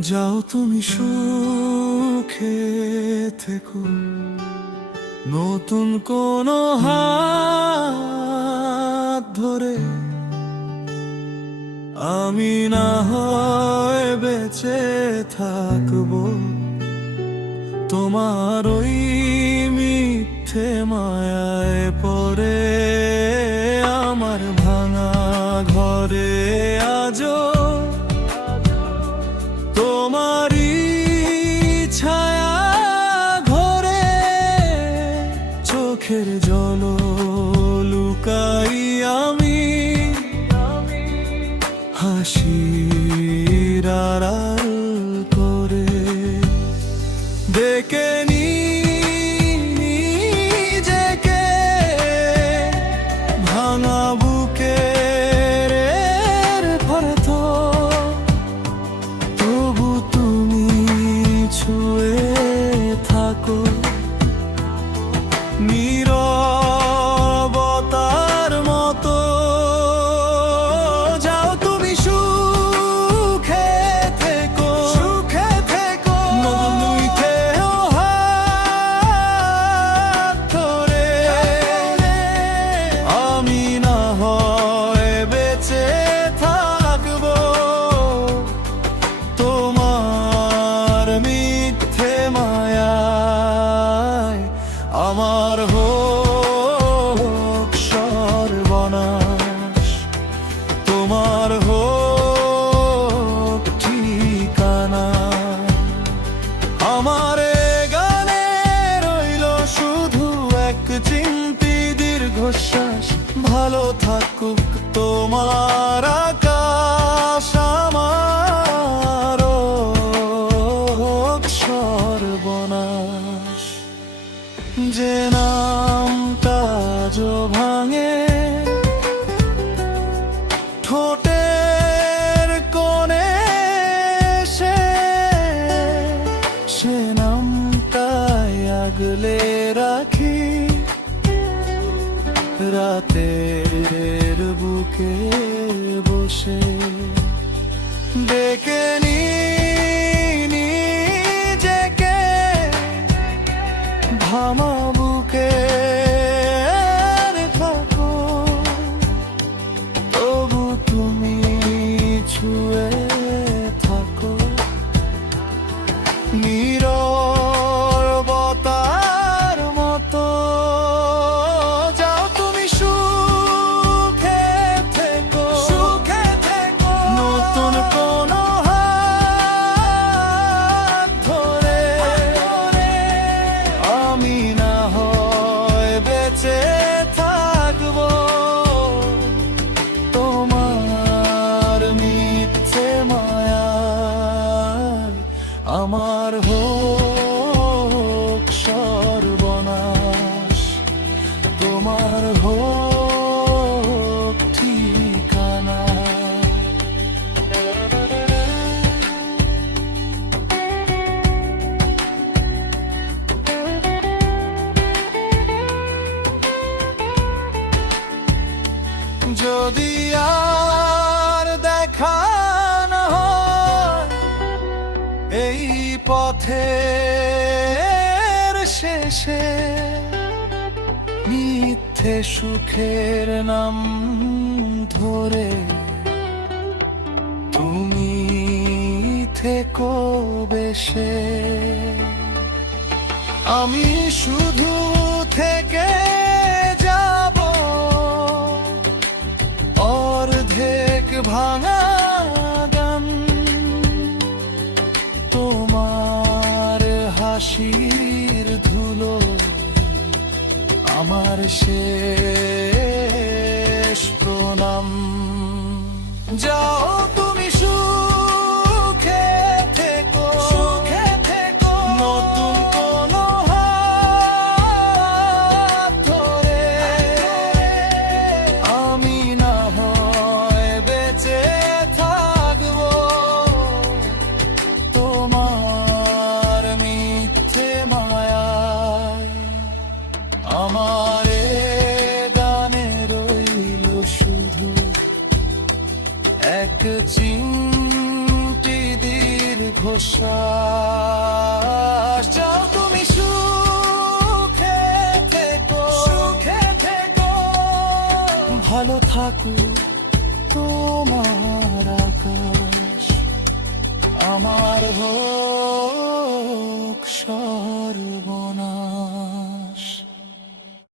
যাও তুমি সুখে থেকো, নতুন কোনো হাত ধরে আমি না হয় বেঁচে থাকবো তোমার ওই মিথ্যে মায়ায় পড়ে। আমার ভাঙা ঘরে আজো তোমারই ছায়া ঘরে, চোখের জল লুকাই আমি হাসির আড়াল করে। ডেকে নিজেকে ভাঙা বুকের ভরে তো, তবু তুমি ছুঁয়ে থাকো নীরবতার মতো। যাও তুমি সুখে থেকো, সুখে থেকো, নতুন দুইতে হাত ধরে আমি না হয় বেঁচে থাকবো তোমার মিথ্যে মায়ায়। আমার হোক সর্বনাশ, তোমার হোক ঠিকানা। আমার এ গানে রইল শুধু এক চিমটি দীর্ঘশ্বাস, ভালো থাকুক তোমার আকাশ। আমার হোক সর্বনাশ, যে নামটা যো ভাঙে ঠোঁটের কোণে, সে নামটাই আগলে রাখি রাতের বুকে বসে। ডেকে নিজেকে ভামা বুকে থাকো, তবু তুমি ছুঁয়ে থাকো নীরবতার মতো। যাও তুমি সুখে থেকো, সুখে থেকো, নতুন কোনো হাত ধরে আমি না হয় বেঁচে থাকবো তোমার মিথ্যে মায়ায়। আমার হোক সর্বনাশ, তোমার হোক ঠিকানা। যদি আর দেখা না হয় এই পথের শেষে, মিথ্যে সুখের নাম ধরে তুমি থেকো বেশে। আমি শুধু থেকে যাব অর্ধেক ভাঙা গান, তোমার হাসির ধুলো আমার শেষ প্রণাম। যাও তুমি সুখে থেকো, সুখে থেকো, নতুন কোনো হাত ধরে আমি না হয় বেঁচে থাকবো তোমার মিথ্যে মায়ায়। আমার এ গানে রইল শুধু এক চিমটি দীর্ঘ দীর্ঘশ্বাস। যাও তুমি সুখে থেকো, ভালো থাকুক তোমার আকাশ, আমার হোক সর্বনাশ।